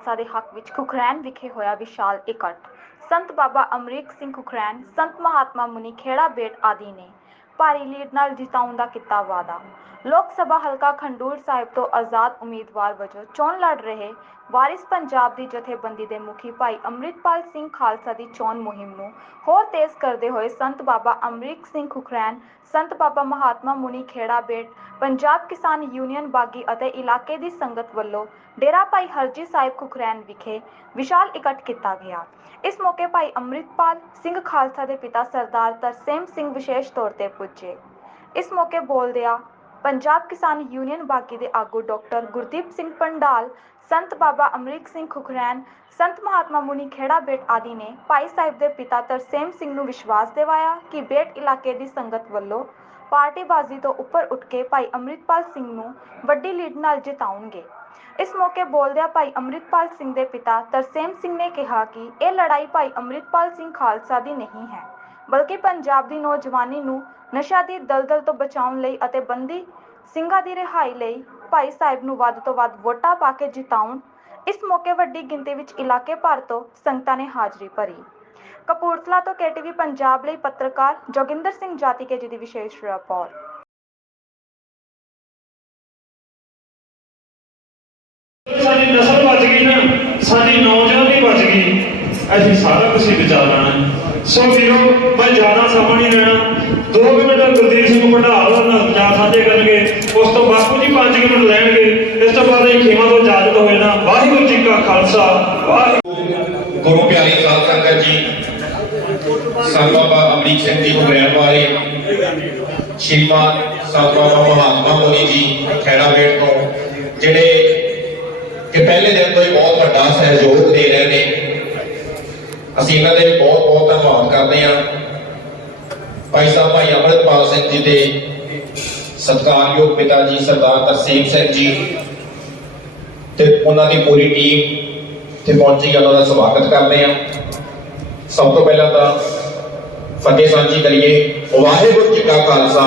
ਖਾਲਸਾ ਦੇ ਹੱਕ ਵਿੱਚ ਖੁਖਰੈਨ ਵਿਖੇ ਹੋਇਆ ਵਿਸ਼ਾਲ ਇਕੱਠ। ਸੰਤ ਬਾਬਾ ਅਮਰੀਕ ਸਿੰਘ ਖੁਖਰੈਨ, ਸੰਤ ਮਹਾਤਮਾ ਮੁਨੀ ਖੇੜਾ ਬੇਟ ਆਦਿ ਨੇ ਭਾਰੀ ਲੀਡ ਨਾਲ ਜਿਤਾਉਣ ਦਾ ਕੀਤਾ ਵਾਅਦਾ। ਲੋਕ ਸਭਾ ਹਲਕਾ ਖੰਡੂਰ ਸਾਹਿਬ ਤੋਂ ਆਜ਼ਾਦ ਉਮੀਦਵਾਰ ਵਜੋਂ ਚੋਣ ਲੜ ਰਹੇ ਵਾਰਿਸ ਪੰਜਾਬ ਦੀ ਜਥੇਬੰਦੀ ਦੇ ਮੁਖੀ ਭਾਈ ਅੰਮ੍ਰਿਤਪਾਲ ਸਿੰਘ ਖਾਲਸਾ ਦੀ ਚੋਣ ਮੁਹਿੰਮ ਨੂੰ ਹੋਰ ਤੇਜ਼ ਕਰਦੇ ਹੋਏ ਸੰਤ ਬਾਬਾ ਅਮਰੀਕ ਸਿੰਘ ਖੁਖਰੈਨ ਸੰਤ ਬਾਬਾ ਮਹਾਤਮਾ ਮੁਨੀ ਖੇੜਾ ਬੇਟ, ਪੰਜਾਬ ਕਿਸਾਨ ਯੂਨੀਅਨ ਬਾਗੀ ਅਤੇ ਇਲਾਕੇ ਦੀ ਸੰਗਤ ਵੱਲੋਂ ਡੇਰਾ ਭਾਈ ਹਰਜੀ ਸਾਹਿਬ ਖੁਖਰੈਨ ਵਿਖੇ ਵਿਸ਼ਾਲ ਇਕੱਠ ਕੀਤਾ ਗਿਆ। ਇਸ ਮੌਕੇ ਭਾਈ ਅੰਮ੍ਰਿਤਪਾਲ ਸਿੰਘ ਖਾਲਸਾ ਦੇ ਪਿਤਾ ਸਰਦਾਰ ਤਰਸੇਮ ਸਿੰਘ ਵਿਸ਼ੇਸ਼ ਤੌਰ ਤੇ ਪੁੱਜੇ। ਇਸ ਮੌਕੇ ਬੋਲਦਿਆਂ ਪੰਜਾਬ ਕਿਸਾਨ ਯੂਨੀਅਨ ਬਾਗੀ ਦੇ ਆਗੂ ਡਾਕਟਰ ਗੁਰਦੀਪ ਸਿੰਘ ਪੰਡਾਲ ਸੰਤ ਬਾਬਾ ਅਮਰੀਕ ਸਿੰਘ ਖੁਖਰੈਨ, ਸੰਤ ਮਹਾਤਮਾ ਮੁਨੀ ਖੇੜਾ ਬੇਟ ਆਦਿ ਨੇ ਭਾਈ ਸਾਹਿਬ ਦੇ ਪਿਤਾ ਤਰਸੇਮ ਸਿੰਘ ਨੂੰ ਵਿਸ਼ਵਾਸ ਦਿਵਾਇਆ ਕਿ ਬੇਟ ਇਲਾਕੇ ਦੀ ਸੰਗਤ ਵੱਲੋਂ ਪਾਰਟੀਬਾਜ਼ੀ ਤੋਂ ਉੱਪਰ ਉੱਠ ਕੇ ਭਾਈ ਅੰਮ੍ਰਿਤਪਾਲ ਸਿੰਘ ਨੂੰ ਵੱਡੀ ਲੀਡ ਨਾਲ ਜਿਤਾਉਣਗੇ। ਇਸ ਮੌਕੇ ਬੋਲਦਿਆਂ ਭਾਈ ਅੰਮ੍ਰਿਤਪਾਲ ਸਿੰਘ ਦੇ ਪਿਤਾ ਤਰਸੇਮ ਸਿੰਘ ਨੇ ਕਿਹਾ ਕਿ ਇਹ ਲੜਾਈ ਭਾਈ ਅੰਮ੍ਰਿਤਪਾਲ ਸਿੰਘ ਖਾਲਸਾ ਦੀ ਨਹੀਂ ਹੈ, ਬਲਕਿ ਪੰਜਾਬ ਦੀ ਨੌਜਵਾਨੀ ਨੂੰ ਨਸ਼ਾ ਦੀ ਦਲਦਲ ਤੋਂ ਬਚਾਉਣ ਲਈ ਅਤੇ ਬੰਦੀ ਸਿੰਘਾਂ ਦੀ ਰਿਹਾਈ ਲਈ ਭਾਈ ਸਾਹਿਬ ਨੂੰ ਵੱਧ ਤੋਂ ਵੱਧ ਵੋਟਾਂ ਪਾ ਕੇ ਜਿਤਾਉਣ, ਇਸ ਮੌਕੇ ਵੱਡੀ ਗਿਣਤੀ ਵਿੱਚ ਇਲਾਕੇ ਭਰ ਤੋਂ ਸੰਗਤਾਂ ਨੇ ਹਾਜ਼ਰੀ ਭਰੀ। ਕਪੂਰਥਲਾ ਤੋਂ ਕੇਟੀਵੀ ਪੰਜਾਬ ਲਈ ਪੱਤਰਕਾਰ ਜੋਗਿੰਦਰ ਸਿੰਘ ਜਾਤੀਕੇ ਜੀ ਦੀ ਵਿਸ਼ੇਸ਼ ਰਿਪੋਰਟ। ਸਾਡੀ ਨਸਲ ਬਚ ਗਈ ਨਾ, ਸਾਡੀ ਨੌਜਵਾਨੀ ਬਚ ਗਈ। ਅਸੀਂ ਸਾਰਾ ਕੁਝ ਹੀ ਸੋ ਵੀਰੋ, ਮੈਂ ਜ਼ਿਆਦਾ ਸਮਾਂ ਨਹੀਂ ਲੈਣਾ 2 ਮਿੰਟ ਗੁਰਦੀਪ ਸਿੰਘ ਭੰਡਾਰ ਨਾਲ ਜਾ ਸਾਂਝੇ ਕਰਨਗੇ। ਉਸ ਤੋਂ ਬਾਪੂ ਜੀ 5 ਮਿੰਟ ਲੈਣਗੇ ਇਸ ਤੋਂ ਬਾਅਦ ਇਹ ਖੇਮਾ ਤੋਂ ਇਜਾਜ਼ਤ ਹੋ ਜਾਣਾ। ਵਾਹਿਗੁਰੂ ਜੀ ਕਾ ਖਾਲਸਾ। ਵਾਹਿਗੁਰੂ ਗੁਰੂ ਪਿਆਰੀ ਸਾਧ ਸੰਗਤ ਜੀ ਸੰਤ ਬਾਬਾ ਅਮਰੀਕ ਸਿੰਘ ਜੀ ਹੁਕਰੈਣ ਵਾਲੇ ਸ਼੍ਰੀਮਾਨ ਸੰਤ ਬਾਬਾ ਮਹਾਤਮਾ ਮੁਨੀ ਜੀ ਖੈਰਾਵੇਟ ਤੋਂ, ਜਿਹੜੇ ਕਿ ਪਹਿਲੇ ਦਿਨ ਤੋਂ ਹੀ ਬਹੁਤ ਵੱਡਾ ਸਹਿਯੋਗ ਦੇ ਰਹੇ ਨੇ। ਅਸੀਂ ਇਹਨਾਂ ਦੇ ਬਹੁਤ ਬਹੁਤ ਧੰਨਵਾਦ ਕਰਦੇ ਹਾਂ। ਭਾਈ ਸਾਹਿਬ, ਭਾਈ ਅਮਰਪਾਲ ਸਿੰਘ ਜੀ ਦੇ ਸਤਿਕਾਰਯੋਗ ਪਿਤਾ ਜੀ ਸਰਦਾਰ ਤਰਸੀਮ ਸਿੰਘ ਜੀ ਤੇ ਉਹਨਾਂ ਦੀ ਪੂਰੀ ਟੀਮ ਤੇ ਪਹੁੰਚੀ ਉਹਨਾਂ ਦਾ ਸਵਾਗਤ ਕਰਦੇ ਹਾਂ। ਸਭ ਤੋਂ ਪਹਿਲਾਂ ਤਾਂ ਫਤਿਹ ਸਾਂਝੀ ਕਰੀਏ। ਵਾਹਿਗੁਰੂ ਜੀ ਕਾ ਖਾਲਸਾ,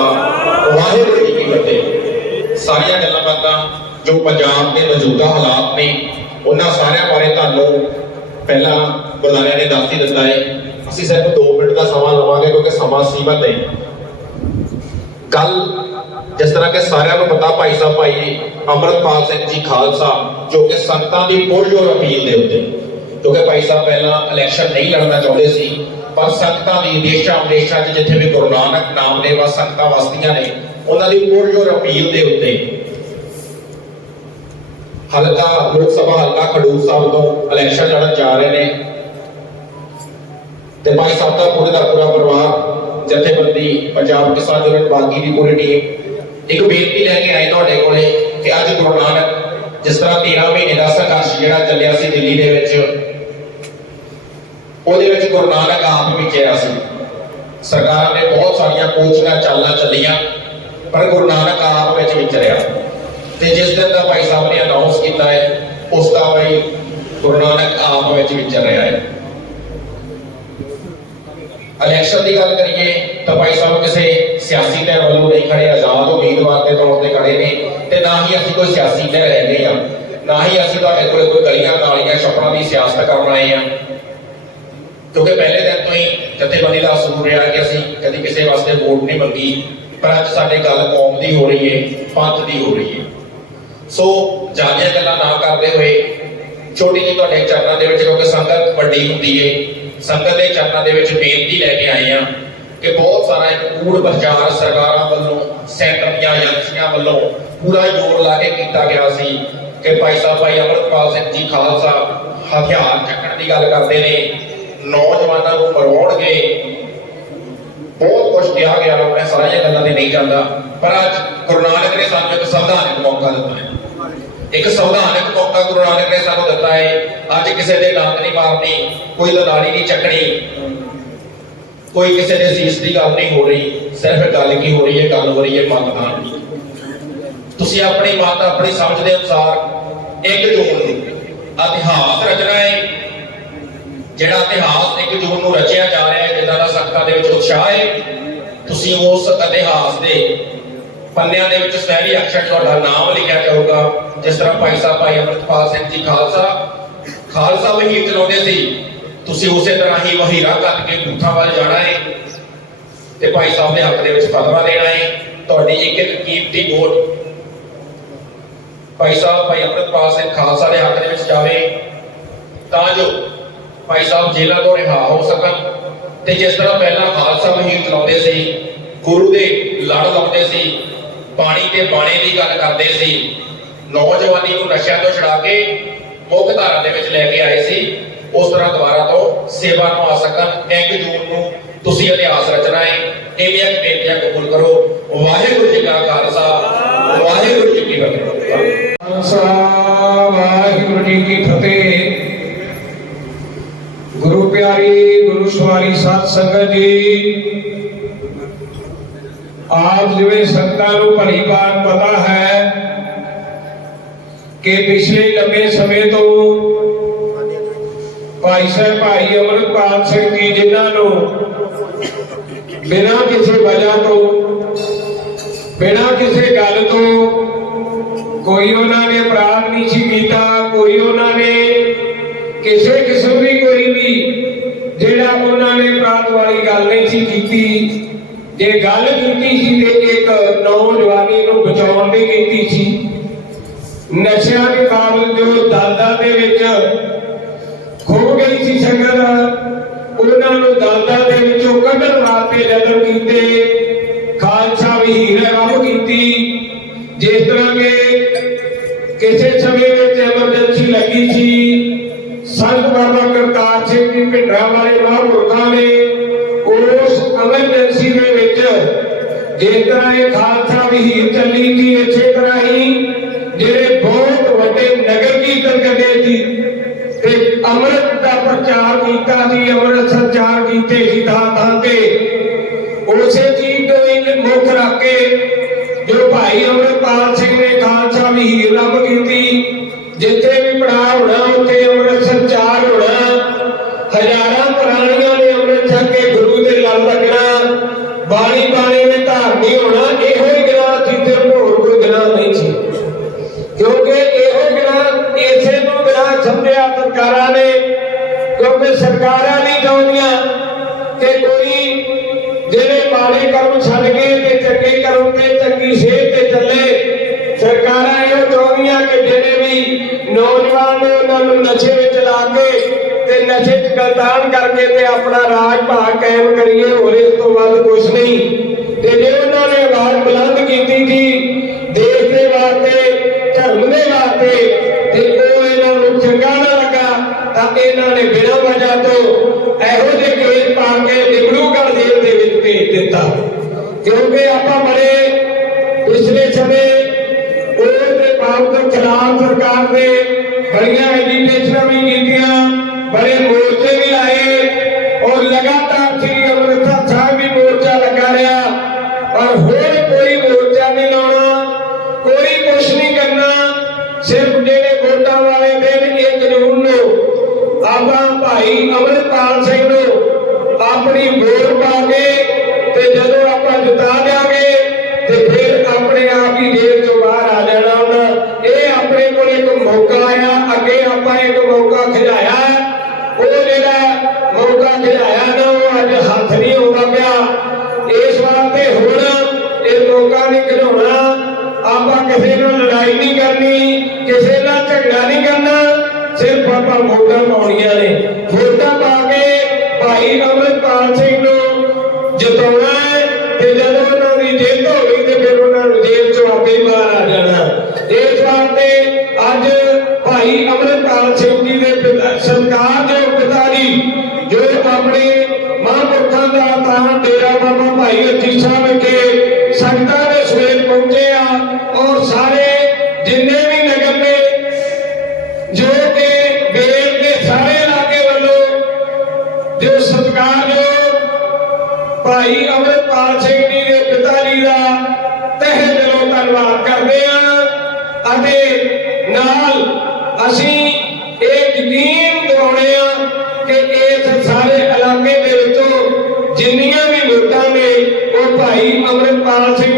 ਵਾਹਿਗੁਰੂ ਜੀ ਕੀ ਫਤਿਹ। ਸਾਰੀਆਂ ਗੱਲਾਂ ਬਾਤਾਂ ਜੋ ਪੰਜਾਬ ਦੇ ਮੌਜੂਦਾ ਹਾਲਾਤ ਨੇ, ਉਹਨਾਂ ਸਾਰਿਆਂ ਬਾਰੇ ਤੁਹਾਨੂੰ ਪਹਿਲਾਂ ਬੁਲਾਰਿਆਂ ਨੇ ਦੱਸ ਹੀ ਦਿੱਤਾ ਹੈ। ਅਸੀਂ ਸਿਰਫ 2 ਮਿੰਟ ਦਾ ਸਮਾਂ ਲਵਾਂਗੇ ਕਿਉਂਕਿ ਸਮਾਂ ਸੀਮਤ ਹੈ ਕੱਲ ਜਿਸ ਤਰ੍ਹਾਂ ਕਿ ਸਾਰਿਆਂ ਨੂੰ ਪਤਾ ਭਾਈ ਸਾਹਿਬ ਭਾਈ ਅਮਰਪਾਲ ਸਿੰਘ ਜੀ ਖਾਲਸਾ ਜੋ ਕਿ ਸੰਗਤਾਂ ਦੀ ਪੁਰਜੋਰ ਅਪੀਲ ਦੇ ਉੱਤੇ ਕਿਉਂਕਿ ਭਾਈ ਸਾਹਿਬ ਪਹਿਲਾਂ ਇਲੈਕਸ਼ਨ ਨਹੀਂ ਲੜਨਾ ਚਾਹੁੰਦੇ ਸੀ ਪਰ ਸੰਗਤਾਂ ਦੀ ਦੇਸ਼ਾਂ ਵਿਦੇਸ਼ਾਂ 'ਚ ਜਿੱਥੇ ਵੀ ਗੁਰੂ ਨਾਨਕ ਨਾਮ ਦੇ ਵਾ ਸੰਗਤਾਂ ਵਸਦੀਆਂ ਨੇ ਉਹਨਾਂ ਦੀ ਪੁਰਜੋਰ ਅਪੀਲ ਦੇ ਉੱਤੇ ਹਲਕਾ ਲੋਕ ਸਭਾ ਹਲਕਾ ਖਡੂਰ ਸਾਹਿਬ ਤੋਂ ਇਲੈਕਸ਼ਨ ਲੜਨ ਜਾ ਰਹੇ ਨੇ ਤੇ ਭਾਈ ਸਾਹਿਬ ਦਾ ਪੂਰੇ ਦਾ ਪੂਰਾ ਪਰਿਵਾਰ, ਜਥੇਬੰਦੀ, ਪੰਜਾਬ ਕਿਸਾਨ ਯੂਨੀਅਨ ਬਾਗੀ ਦੀ ਪੂਰੀ ਟੀਮ। ਇੱਕ ਬੇਨਤੀ ਲੈ ਕੇ ਆਏ ਤੁਹਾਡੇ ਕੋਲੇ ਕਿ ਅੱਜ ਗੁਰੂ ਨਾਨਕ, ਜਿਸ ਤਰ੍ਹਾਂ 13 ਮਹੀਨੇ ਦਾ ਸੰਘਰਸ਼ ਜਿਹੜਾ ਚੱਲਿਆ ਸੀ ਦਿੱਲੀ ਦੇ ਵਿੱਚ, ਉਹਦੇ ਵਿੱਚ ਗੁਰੂ ਨਾਨਕ ਆਪ ਵਿਚਰਿਆ ਸੀ। ਸਰਕਾਰ ਨੇ ਬਹੁਤ ਸਾਰੀਆਂ ਕੋਸ਼ਿਸ਼ਾਂ ਚਾਲਾਂ ਚੱਲੀਆਂ, ਪਰ ਗੁਰੂ ਨਾਨਕ ਆਪ ਵਿੱਚ ਵਿਚਰਿਆ। ਤੇ ਜਿਸ ਦਿਨ ਦਾ ਭਾਈ ਸਾਹਿਬ ਨੇ ਅਨਾਉਂਸ ਕੀਤਾ ਹੈ, ਉਸ ਦਾ ਭਾਈ ਗੁਰੂ ਨਾਨਕ ਆਪ ਵਿੱਚ ਵਿਚਰ ਰਿਹਾ ਹੈ। ਇਲੈਕਸ਼ਨ ਦੀ ਗੱਲ ਕਰੀਏ ਤਾਂ ਭਾਈ ਸਾਹਿਬ ਕਿਸੇ ਸਿਆਸੀ ਧਿਰ ਵੱਲੋਂ ਨਹੀਂ ਖੜੇ, ਆਜ਼ਾਦ ਉਮੀਦਵਾਰ ਦੇ ਤੌਰ ਤੇ ਖੜੇ ਨੇ ਤੇ ਨਾ ਹੀ ਅਸੀਂ ਕੋਈ ਸਿਆਸੀ ਧਿਰ ਹੈਗੇ ਆ ਨਾ ਹੀ ਅਸੀਂ ਤੁਹਾਡੇ ਕੋਲੇ ਕੋਈ ਗਲੀਆਂ ਨਾਲੀਆਂ, ਛੱਪੜਾਂ ਦੀ ਸਿਆਸਤ ਕਰਨ ਆਏ ਆ ਕਿਉਂਕਿ ਪਹਿਲੇ ਦਿਨ ਤੋਂ ਹੀ ਜਥੇਬੰਦੀ ਦਾ ਅਸੂਲ ਰਿਹਾ ਕਿ ਅਸੀਂ ਕਦੀ ਕਿਸੇ ਵਾਸਤੇ ਵੋਟ ਨਹੀਂ ਮੰਗੀ, ਪਰ ਅੱਜ ਸਾਡੇ ਗੱਲ ਕੌਮ ਦੀ ਹੋ ਰਹੀ ਹੈ, ਪੰਥ ਦੀ ਹੋ ਰਹੀ ਹੈ। ਸੋ ਜਾਣੀਆਂ ਗੱਲਾਂ ਨਾ ਕਰਦੇ ਹੋਏ, ਛੋਟੀ ਜਿਹੀ ਤੁਹਾਡੇ ਚਰਨਾਂ ਦੇ ਵਿੱਚ ਕਿਉਂਕਿ ਸੰਗਤ ਵੱਡੀ ਹੁੰਦੀ ਹੈ ਸੰਗਤ ਦੇ ਚਰਨਾਂ ਦੇ ਵਿੱਚ ਬੇਨਤੀ ਲੈ ਕੇ ਆਏ ਆ ਕਿ ਬਹੁਤ ਸਾਰਾ ਇੱਕ ਕੂੜ ਪ੍ਰਚਾਰ ਸਰਕਾਰਾਂ ਵੱਲੋਂ, ਸੈਂਟਰ ਦੀਆਂ ਏਜੰਸੀਆਂ ਵੱਲੋਂ ਪੂਰਾ ਜ਼ੋਰ ਲਾ ਕੇ ਕੀਤਾ ਗਿਆ ਸੀ ਕਿ ਭਾਈ ਸਾਹਿਬ, ਭਾਈ ਅਮਰਪਾਲ ਸਿੰਘ ਜੀ ਖਾਲਸਾ ਹਥਿਆਰ ਚੱਕਣ ਦੀ ਗੱਲ ਕਰਦੇ ਨੇ, ਨੌਜਵਾਨਾਂ ਨੂੰ ਮਰਵਾਉਣਗੇ ਬਹੁਤ ਕੁਝ ਕਿਹਾ ਗਿਆ, ਮੈਂ ਸਾਰੀਆਂ ਗੱਲਾਂ ਤੇ ਨਹੀਂ ਜਾਂਦਾ, ਪਰ ਅੱਜ ਗੁਰੂ ਨਾਨਕ ਨੇ ਸਾਨੂੰ ਇੱਕ ਸੰਵਿਧਾਨਕ ਮੌਕਾ ਦਿੱਤਾ ਹੈ। ਇੱਕ ਸੰਵਿਧਾਨਕ ਮੌਕਾ ਗੁਰੂ ਨਾਨਕ ਨੇ ਸਾਨੂੰ ਦਿੱਤਾ ਹੈ। ਅੱਜ ਕਿਸੇ ਦੇ ਡੰਗ ਨਹੀਂ ਮਾਰਨੀ, ਕੋਈ ਲੜਾਈ ਨਹੀਂ ਚੱਕਣੀ, ਕੋਈ ਕਿਸੇ ਦੇ ਸੀਸ ਦੀ ਗੱਲ ਨਹੀਂ ਹੋ ਰਹੀ, ਸਿਰਫ ਗੱਲ ਕੀ ਹੋ ਰਹੀ ਹੈ, ਗੱਲ ਹੋ ਰਹੀ ਹੈ ਮਤਦਾਨ ਦੀ ਤੁਸੀਂ ਆਪਣੀ ਮਤ ਆਪਣੀ ਸਮਝ ਦੇ ਅਨੁਸਾਰ ਇੱਕ ਜੂਨ ਨੂੰ ਇਤਿਹਾਸ ਰਚਨਾ ਹੈ। ਜਿਹੜਾ ਇਤਿਹਾਸ ਇੱਕ ਜੂਨ ਨੂੰ ਰਚਿਆ ਜਾ ਰਿਹਾ ਹੈ ਜਿੱਦਾਂ ਦਾ ਸੰਗਤਾਂ ਦੇ ਵਿੱਚ ਉਤਸ਼ਾਹ ਹੈ। ਤੁਸੀਂ ਉਸ ਇਤਿਹਾਸ ਦੇ ਪੰਨਿਆਂ ਦੇ ਵਿੱਚ ਸਹਿਰੀ ਅਕਸ਼ਰ ਤੁਹਾਡਾ ਨਾਮ ਲਿਖਿਆ ਜਾਊਗਾ। ਜਿਸ ਤਰ੍ਹਾਂ ਭਾਈ ਸਾਹਿਬ, ਭਾਈ ਅਮਰਤਪਾਲ ਸਿੰਘ ਜੀ ਖਾਲਸਾ। ਖਾਲਸਾ ਵਹੀਰ ਚਲਾਉਂਦੇ ਸੀ। ਤੁਸੀਂ ਉਸੇ ਤਰ੍ਹਾਂ ਹੀ ਵਹੀਰਾ ਕੱਟ ਕੇ ਬੂਥਾਂ ਵੱਲ ਜਾਣਾ ਹੈ ਤੇ ਭਾਈ ਸਾਹਿਬ ਦੇ ਹੱਕ ਦੇ ਵਿੱਚ ਫਤਵਾ ਦੇਣਾ ਹੈ ਤੁਹਾਡੀ ਇੱਕ ਇੱਕ ਕੀਮਤੀ ਵੋਟ। ਭਾਈ ਸਾਹਿਬ, ਭਾਈ ਅੰਮ੍ਰਿਤਪਾਲ ਸਿੰਘ ਖਾਲਸਾ ਦੇ ਹੱਕ ਦੇ ਵਿੱਚ ਜਾਵੇ। ਤਾਂ ਜੋ ਭਾਈ ਸਾਹਿਬ ਜੇਲ੍ਹਾਂ ਤੋਂ ਰਿਹਾ ਹੋ ਸਕਣ। ਤੇ ਜਿਸ ਤਰ੍ਹਾਂ ਪਹਿਲਾਂ ਖਾਲਸਾ ਵਹੀਰ ਚਲਾਉਂਦੇ ਸੀ, ਗੁਰੂ ਦੇ ਲੜ ਲਾਉਂਦੇ ਸੀ ਪਾਣੀ ਤੇ ਬਾਣੇ ਦੀ ਗੱਲ ਕਰਦੇ ਸੀ। ਨੌਜਵਾਨੀ ਨੂੰ ਨਸ਼ਿਆਂ ਤੋਂ ਛੁਡਾ ਕੇ ਮੁੱਖ ਧਾਰਾ ਦੇ ਵਿੱਚ ਲੈ ਕੇ ਆਏ ਸੀ। ਉਸ ਤਰ੍ਹਾਂ ਦੁਬਾਰਾ ਤੋਂ ਸੇਵਾ ਨੂੰ ਆ ਸਕਣ 1 ਜੂਨ ਨੂੰ ਤੁਸੀਂ ਇਤਿਹਾਸ ਰਚਨਾ ਹੈ। ਇਹਦੀਆਂ ਬੇਨਤੀਆਂ ਕਬੂਲ ਕਰੋ। ਵਾਹਿਗੁਰੂ ਜੀ ਕਾ ਖਾਲਸਾ। ਵਾਹਿਗੁਰੂ ਜੀ ਕੀ ਫਤਿਹ। ਖਾਲਸਾ, ਵਾਹਿਗੁਰੂ ਜੀ ਕੀ ਫਤਿਹ। ਗੁਰੂ ਪਿਆਰੀ, ਗੁਰੂ ਸਵਾਰੀ ਸਾਧ ਸੰਗਤ ਜੀ। ਆਪ ਜਿਵੇਂ ਸੰਤਾਂ ਨੂੰ ਭਲੀ ਬਾਤ ਪਤਾ ਹੈ ਕਿ ਪਿਛਲੇ ਲੰਮੇ ਸਮੇਂ ਤੋਂ ਭਾਈ ਸਾਹਿਬ, ਭਾਈ ਅਮਰਪਾਲ ਸਿੰਘ ਜੀ, ਜਿਨ੍ਹਾਂ ਨੂੰ ਬਿਨਾਂ ਕਿਸੇ ਵਜ੍ਹਾ ਤੋਂ, ਬਿਨਾਂ ਕਿਸੇ ਗੱਲ ਤੋਂ ਕੋਈ ਉਹਨਾਂ ਨੇ ਅਪਰਾਧ ਨਹੀਂ ਸੀ ਕੀਤਾ, ਕੋਈ ਉਹਨਾਂ ਨੇ ਕਿਸੇ ਕਿਸਮ ਦੀ ਕੋਈ ਵੀ ਜਿਹੜਾ ਉਹਨਾਂ ਨੇ ਅਪਰਾਧ ਵਾਲੀ ਗੱਲ ਨਹੀਂ ਸੀ ਕੀਤੀ। ਜੇ ਗੱਲ ਕੀਤੀ ਸੀ ਤੇ ਇੱਕ ਨੌਜਵਾਨੀ ਨੂੰ ਬਚਾਉਣ ਦੀ ਕੀਤੀ ਸੀ, ਨਸ਼ਿਆਂ ਦੇ ਕਾਬਲ ਜੋ ਦਾਦਾ ਦੇ ਵਿੱਚ ਖੋ ਗਈ ਸੀ ਸੰਗਤ ਉਹਨਾਂ ਨੂੰ ਦਾਦਾ ਦੇ ਵਿੱਚੋਂ ਕੱਢਣ ਵਾਸਤੇ ਯਤਨ ਕੀਤੇ। ਖਾਲਸਾ ਵਹੀਰ ਕੰਮ ਕੀਤੀ। ਜਿਸ ਤਰ੍ਹਾਂ ਕਿ ਕਿਸੇ ਸਮੇਂ ਵਿੱਚ ਐਮਰਜੈਂਸੀ ਲੱਗੀ ਸੀ, ਸੰਤ ਬਾਬਾ ਕਰਤਾਰ ਸਿੰਘ ਜੀ ਭਿੰਡਰਾਂ ਵਾਲੇ ਮਹਾਂਪੁਰਖਾਂ ਨੇ ਜਿਸ ਤਰ੍ਹਾਂ ਇਹ ਖਾਲਸਾ ਵਿਹੀਰ ਚੱਲੀ ਸੀ ਇਸੇ ਤਰ੍ਹਾਂ ਹੀ ਜਿਹੜੇ ਬਹੁਤ ਵੱਡੇ ਨਗਰ ਕੀਰਤਨ ਕਰਦੇ ਸੀ ਤੇ ਅੰਮ੍ਰਿਤ ਦਾ ਪ੍ਰਚਾਰ ਕੀਤਾ ਸੀ ਅੰਮ੍ਰਿਤ ਸੰਚਾਰ ਕੀਤੇ ਸੀ ਥਾਂ ਥਾਂ ਤੇ, ਉਸੇ ਨਸ਼ੇ 'ਚ ਗਲਤਾਨ ਕਰਕੇ ਤੇ ਆਪਣਾ ਰਾਜ ਭਾਗ ਕਾਇਮ ਕਰੀਏ, ਹੋਰ ਇਸ ਤੋਂ ਵੱਧ ਕੁਝ ਨਹੀਂ। ਤੇ ਜੇ ਉਹਨਾਂ ਨੇ ਆਵਾਜ਼ ਬੁਲੰਦ ਕੀਤੀ ਸੀ ਦੇਸ਼ ਦੇ ਵਾਸਤੇ, ਧਰਮ ਦੇ ਵਾਸਤੇ, ਤੇ ਉਹ ਇਹਨਾਂ ਨੂੰ ਚੰਗਾ ਨਾ ਲੱਗਾ, ਤਾਂ ਇਹਨਾਂ ਨੇ ਬਿਨਾਂ ਵਜ੍ਹਾ ਤੋਂ ਇਹੋ ਜਿਹੇ ਕੇਸ ਪਾ ਕੇ ਡਿਬੜੂਗੜ੍ਹ ਜੇਲ੍ਹ ਦੇ ਵਿੱਚ ਭੇਜ ਦਿੱਤਾ। ਕਿਉਂਕਿ ਆਪਾਂ ਬੜੇ ਪਿਛਲੇ ਸਮੇਂ ਉਸ ਦੇ ਖਿਲਾਫ ਸਰਕਾਰ ਨੇ ਬੜੀਆਂ ਐਜੀਟੇਸ਼ਨਾਂ ਵੀ ਨੂੰ ਵੋਟ ਪਾ ਕੇ ਉਹਨਾਂ ਦੀ ਜਿੱਤ ਹੋ ਤੇ ਫਿਰ ਉਹਨਾਂ ਨੂੰ ਜੇਲ੍ਹ ਚੋਂ ਆਪੇ ਬਾਹਰ ਆ ਜਾਣਾ। ਇਸ ਵਾਸਤੇ ਅੱਜ ਭਾਈ ਅਮਰਪਾਲ ਸਿੰਘ ਜੀ ਦੇ ਪਿਤਾ, ਸਰਕਾਰ ਦੇ ਪਿਤਾ ਜੀ, ਜੋ ਆਪਣੇ ਮਹਾਂਪੁਰਖਾਂ ਦਾ ਤਾਂ ਡੇਰਾ ਬਾਬਾ ਭਾਈ ਅਜੀ ਸਾਹਿਬ ਵਿਖੇ ਸੰਗਤਾਂ ਦੇ ਸਵੇਰ ਪਹੁੰਚੇ ਆ ਔਰ ਸਾਰੇ ਅਮਰਪਾਲ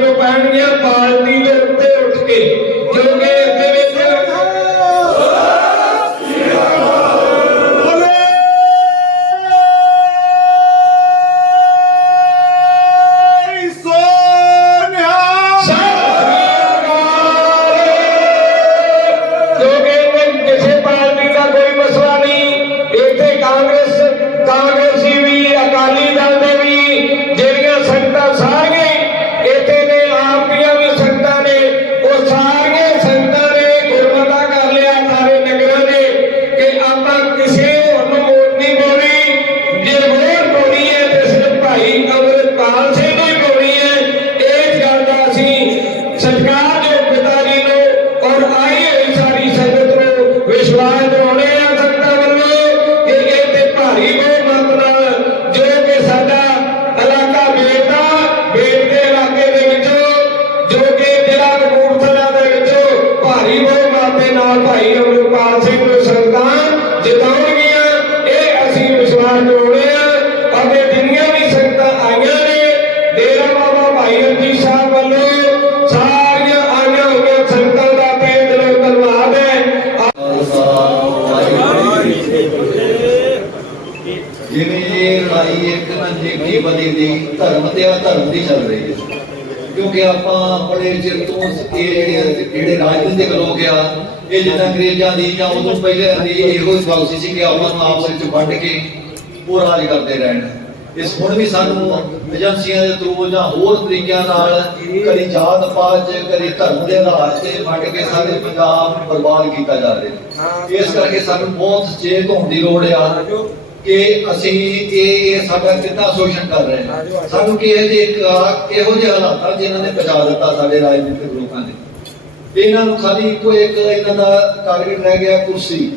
ਇੱਕ ਬਦੀ ਦੀ ਧਰਮ ਤੇ ਆ ਧਰਮ ਦੀ ਚੱਲ ਰਹੀ ਹੈ। ਕਿਉਂਕਿ ਆਪਾਂ ਬੜੇ ਚਿਰ ਤੋਂ ਇਹ ਜਿਹੜੇ ਜਿਹੜੇ ਰਾਜਨੀਤਿਕ ਲੋਕ ਆ, ਇਹ ਜਿੱਦਾਂ ਅੰਗਰੇਜ਼ਾਂ ਦੀ ਜਾਂ ਉਦੋਂ ਪਹਿਲੇ ਦੀ ਇਹੋ ਹੀ ਸੀ ਕਿ ਆਪਾਂ ਨੂੰ ਆਪਸ ਵਿੱਚ ਵੰਡ ਕੇ ਉਹ ਰਾਜ ਕਰਦੇ ਰਹਿਣ। ਇਸ ਹੁਣ ਵੀ ਸਾਨੂੰ ਏਜੰਸੀਆਂ ਦੇ ਥਰੂ ਜਾਂ ਹੋਰ ਤਰੀਕਿਆਂ ਨਾਲ ਕਦੀ ਜਾਤ ਪਾਤ, ਕਦੀ ਧਰਮ ਦੇ ਆਧਾਰ ਤੇ ਵੰਡ ਕੇ ਸਾਰੇ ਪੰਜਾਬ ਬਰਬਾਦ ਕੀਤਾ ਜਾ ਰਿਹਾ ਇਸ ਕਰਕੇ ਸਾਨੂੰ ਬਹੁਤ ਸੁਚੇਤ ਹੋਣ ਦੀ ਲੋੜ ਆ। ਕਿ ਅਸੀਂ ਇਹ ਇਹ ਸਾਡਾ ਕਿੰਨਾ ਸ਼ੋਸ਼ਣ ਕਰ ਰਹੇ ਹਾਂ। ਸਾਨੂੰ ਕਿ ਇਹ ਜੇ ਇਹੋ ਜਿਹੇ ਹਾਲਾਤਾਂ 'ਚ ਨੇ ਪਹੁੰਚਾ ਦਿੱਤਾ ਸਾਡੇ ਰਾਜਨੀਤਿਕ ਲੋਕਾਂ ਨੇ। ਇਹਨਾਂ ਨੂੰ ਖਾਲੀ ਇੱਕੋ ਇੱਕ ਇਹਨਾਂ ਦਾ ਟਾਰਗੇਟ ਰਹਿ ਗਿਆ ਕੁਰਸੀ।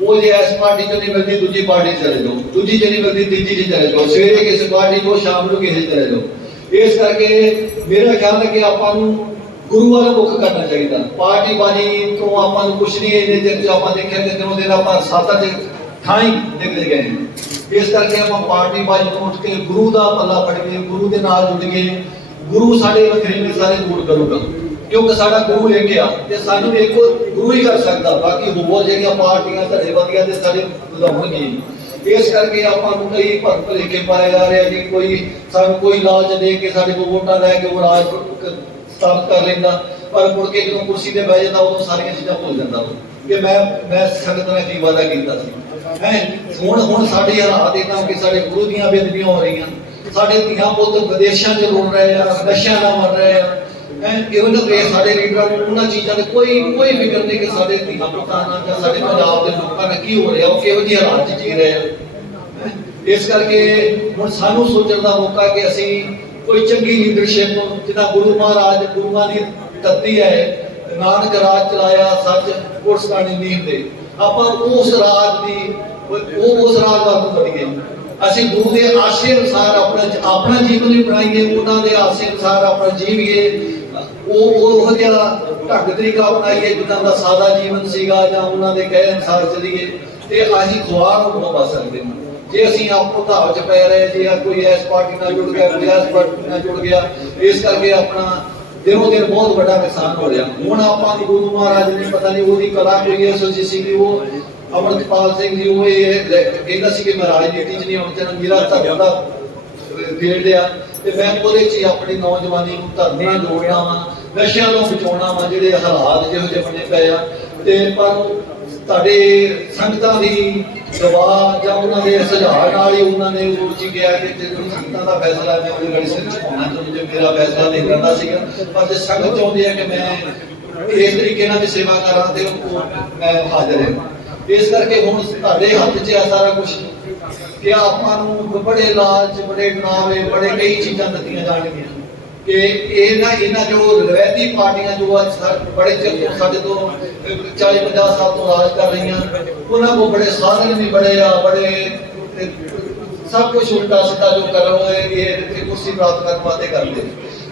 ਉਹ ਜੇ ਇਸ ਪਾਰਟੀ ਤੋਂ ਨਹੀਂ ਮਿਲਦੀ, ਦੂਜੀ ਪਾਰਟੀ ਚਲੇ ਜਾਓ। ਦੂਜੀ ਜੇ ਮਿਲਦੀ, ਤੀਜੀ 'ਚ ਚਲੇ ਜਾਓ। ਸਵੇਰੇ ਕਿਸੇ ਪਾਰਟੀ ਤੋਂ, ਸ਼ਾਮ ਨੂੰ ਕਿਸੇ ਚਲੇ ਜਾਓ। ਇਸ ਕਰਕੇ ਮੇਰਾ ਖਿਆਲ ਹੈ ਕਿ ਆਪਾਂ ਨੂੰ ਗੁਰੂਆਂ ਨੂੰ ਮੁੱਖ ਕਰਨਾ ਚਾਹੀਦਾ। ਪਾਰਟੀ ਬਾਜੀ ਤੋਂ ਆਪਾਂ ਨੂੰ ਕੁਛ ਨਹੀਂ ਇਹਨੇ ਚਿਰ 'ਚ ਆਪਾਂ ਦੇਖਿਆ ਕਿ ਦਿਨੋਂ ਦਿਨ ਆਪਾਂ ਸਾਤਾ ਦੇ ਥਾਂ ਨਿਕਲ ਗਏ ਇਸ ਕਰਕੇ ਆਪਾਂ ਪਾਰਟੀ ਬਾਜੀ ਤੋਂ ਉੱਠ ਕੇ ਗੁਰੂ ਦਾ ਪੱਲਾ ਫੜ ਕੇ ਗੁਰੂ ਦੇ ਨਾਲ ਜੁੜ ਕੇ ਗੁਰੂ ਸਾਡੇ ਵਖਰੇਵੇਂ ਸਾਰੇ ਦੂਰ ਕਰੂਗਾ। ਕਿਉਂਕਿ ਸਾਡਾ ਗੁਰੂ ਇੱਕ ਆ ਤੇ ਸਾਨੂੰ ਇੱਕ ਗੁਰੂ ਹੀ ਕਰ ਸਕਦਾ, ਬਾਕੀ ਹੋਰ ਜਿਹੜੀਆਂ ਪਾਰਟੀਆਂ ਧੜੇਬੰਦੀਆਂ ਤੇ ਸਾਡੇ ਵਧਾਉਣਗੇ। ਇਸ ਕਰਕੇ ਆਪਾਂ ਨੂੰ ਕਈ ਭਰਮ ਭੁਲੇਖੇ ਪਾਏ ਜਾ ਰਹੇ ਕਿ ਕੋਈ ਸਾਨੂੰ ਕੋਈ ਲਾਲਚ ਦੇ ਕੇ ਸਾਡੇ ਕੋਲ ਵੋਟਾਂ ਲੈ ਕੇ ਉਹ ਰਾਜ ਸਥਾਪਿਤ ਕਰ ਲੈਂਦਾ, ਪਰ ਮੁੜ ਕੇ ਜਦੋਂ ਕੁਰਸੀ ਤੇ ਬਹਿ ਜਾਂਦਾ, ਉਦੋਂ ਸਾਰੀਆਂ ਚੀਜ਼ਾਂ ਭੁੱਲ ਜਾਂਦਾ ਉਹ। ਕਿ ਮੈਂ ਮੈਂ ਸੰਗਤ ਨਾਲ ਕੀ ਵਾਦਾ ਕੀਤਾ ਸੀ। ਹੈ, ਹੁਣ ਹੁਣ ਸਾਡੇ ਹਾਲਾਤ ਇਦਾਂ ਕਿ ਸਾਡੇ ਗੁਰੂ ਦੀਆਂ ਬੇਦਬੀਆਂ ਹੋ ਰਹੀਆਂ। ਸਾਡੇ ਧੀਆਂ ਪੁੱਤ ਵਿਦੇਸ਼ਾਂ 'ਚ ਰੁਲ ਰਹੇ ਆ, ਨਸ਼ਿਆਂ ਨਾਲ ਮਰ ਰਹੇ ਆ। ਹੈ, ਇਹੋ ਜਿਹੇ ਸਾਡੇ ਲੀਡਰਾਂ ਨੂੰ ਉਹਨਾਂ ਚੀਜ਼ਾਂ ਦੇ ਕੋਈ ਕੋਈ ਫਿਕਰ ਨਹੀਂ ਕਿ ਸਾਡੇ ਧੀਆਂ ਪੁੱਤਾਂ ਨਾਲ ਜਾਂ ਸਾਡੇ ਪੰਜਾਬ ਦੇ ਲੋਕਾਂ ਨਾਲ ਕੀ ਹੋ ਰਿਹਾ, ਉਹ ਕਿਹੋ ਜਿਹੇ ਹਾਲਾਤ 'ਚ ਜੀ ਰਹੇ ਆ। ਇਸ ਕਰਕੇ ਹੁਣ ਸਾਨੂੰ ਸੋਚਣ ਦਾ ਮੌਕਾ ਕਿ ਅਸੀਂ ਕੋਈ ਚੰਗੀ ਲੀਡਰਸ਼ਿਪ ਜਿੱਦਾਂ ਗੁਰੂ ਮਹਾਰਾਜ, ਗੁਰੂਆਂ ਦੀ ਧਰਤੀ ਹੈ ਨਾਨਕ ਰਾਜ ਚਲਾਇਆ ਸੱਚ ਪੁਰਸ ਕਾਣੀ ਨੀਂਹ ਤੇ ਆਪਾਂ ਉਸ ਰਾਜ ਦੀ, ਉਹ ਉਸ ਰਾਜ ਵੱਲ ਵਧੀਏ ਅਸੀਂ ਗੁਰੂ ਦੇ ਆਸ਼ੇ ਅਨੁਸਾਰ ਆਪਣਾ ਆਪਣਾ ਜੀਵਨ ਵੀ ਬਣਾਈਏ, ਉਹਨਾਂ ਦੇ ਆਸ਼ੇ ਅਨੁਸਾਰ ਆਪਣਾ ਜੀਵੀਏ। ਉਹ ਉਹ ਜਿਹਾ ਢੰਗ ਤਰੀਕਾ ਅਪਣਾਈਏ, ਜਿੱਦਾਂ ਦਾ ਸਾਦਾ ਜੀਵਨ ਸੀਗਾ, ਜਾਂ ਉਹਨਾਂ ਦੇ ਕਹੇ ਅਨੁਸਾਰ ਚਲੀਏ। ਤੇ ਅਸੀਂ ਖੁਆਰ ਨੂੰ ਬਚ ਸਕਦੇ ਹਾਂ। ਜੇ ਅਸੀਂ ਆਪੋ ਧਾਵ ਚ ਪੈ ਰਹੇ, ਜੇ ਕੋਈ ਇਸ ਪਾਰਟੀ ਨਾਲ ਜੁੜ ਗਿਆ, ਕੋਈ ਇਸ ਪਾਰਟੀ ਨਾਲ ਜੁੜ ਗਿਆ, ਇਸ ਕਰਕੇ ਆਪਣਾ ਦਿਨੋਂ ਦਿਨ ਬਹੁਤ ਵੱਡਾ ਨੁਕਸਾਨ ਹੋ ਰਿਹਾ ਹੁਣ ਆਪਾਂ ਦੀ ਗੁਰੂ ਮਹਾਰਾਜ ਨੇ ਪਤਾ ਨਹੀਂ ਉਹਦੀ ਕਲਾ ਕੋਈ ਐਸੋ ਜੀ ਸੀ ਕਿ ਉਹ ਅਮਰਤਪਾਲ ਸਿੰਘ ਜੀ, ਉਹ ਇਹ ਕਹਿੰਦਾ ਸੀ ਕਿ ਮੈਂ ਰਾਜਨੀਤੀ ਚ ਨਹੀਂ ਆਉਣਾ ਚਾਹੁੰਦਾ, ਮੇਰਾ ਧਰਮ ਦਾ ਫੀਲਡ ਆ। ਤੇ ਮੈਂ ਉਹਦੇ ਚ ਆਪਣੀ ਨੌਜਵਾਨੀ ਨੂੰ ਧਰਮ ਨਾਲ ਜੋੜਨਾ ਵਾ, ਨਸ਼ਿਆਂ ਤੋਂ ਬਚਾਉਣਾ ਵਾ, ਜਿਹੜੇ ਹਾਲਾਤ ਜਿਹੋ ਜਿਹੇ ਬਣੇ ਪਏ ਆ। ਤੇ ਪਰ ਤੁਹਾਡੇ ਸੰਗਤਾਂ ਦੀ ਦਬਾਅ ਜਾਂ ਉਹਨਾਂ ਦੇ ਸੁਝਾਅ ਨਾਲ ਹੀ ਉਹਨਾਂ ਨੇ ਉਹ ਚ ਗਿਆ ਕਿ ਜੇ ਕੋਈ ਸੰਗਤਾਂ ਦਾ ਫੈਸਲਾ ਮੈਂ ਉਹਦੇ ਗੜੀ ਸਿਰ ਪਾਉਣਾ ਚਾਹੁੰਦਾ ਜੇ ਮੇਰਾ ਫੈਸਲਾ ਨਹੀਂ ਕਰਨਾ ਸੀਗਾ। ਪਰ ਜੇ ਸੰਗਤ ਚਾਹੁੰਦੀ ਹੈ ਕਿ ਮੈਂ ਇਸ ਤਰੀਕੇ ਨਾਲ ਵੀ ਸੇਵਾ ਕਰਾਂ ਤੇ ਉਹ ਮੈਂ ਹਾਜ਼ਰ ਹਾਂ। ਇਸ ਕਰਕੇ ਹੁਣ ਤੁਹਾਡੇ ਹੱਥ 'ਚ ਆ ਸਾਰਾ ਕੁਝ ਕਿ ਆਪਾਂ ਨੂੰ ਬੜੇ ਲਾਲਚ, ਬੜੇ ਡਰਾਵੇ, ਬੜੇ ਕਈ ਚੀਜ਼ਾਂ ਦਿੱਤੀਆਂ ਜਾਣਗੀਆਂ। ਕਿ ਇਹਨਾਂ ਇਹਨਾਂ ਜੋ ਰਵਾਇਤੀ ਪਾਰਟੀਆਂ ਜੋ ਅੱਜ ਬੜੇ ਚਿਰ ਤੋਂ ਸਾਡੇ ਤੋਂ 40 50 ਸਾਲ ਤੋਂ ਰਾਜ ਕਰ ਰਹੀਆਂ, ਉਹਨਾਂ ਕੋਲ ਬੜੇ ਸਾਧਨ ਵੀ ਬੜੇ ਆ, ਬੜੇ ਸਭ ਕੁਝ ਉਲਟਾ ਸਿੱਧਾ ਜੋ ਕਰ ਰਹੇ ਇਹ ਇੱਥੇ ਕੁਰਸੀ ਪ੍ਰਾਪਤ ਕਰਨ ਵਾਸਤੇ ਕਰਦੇ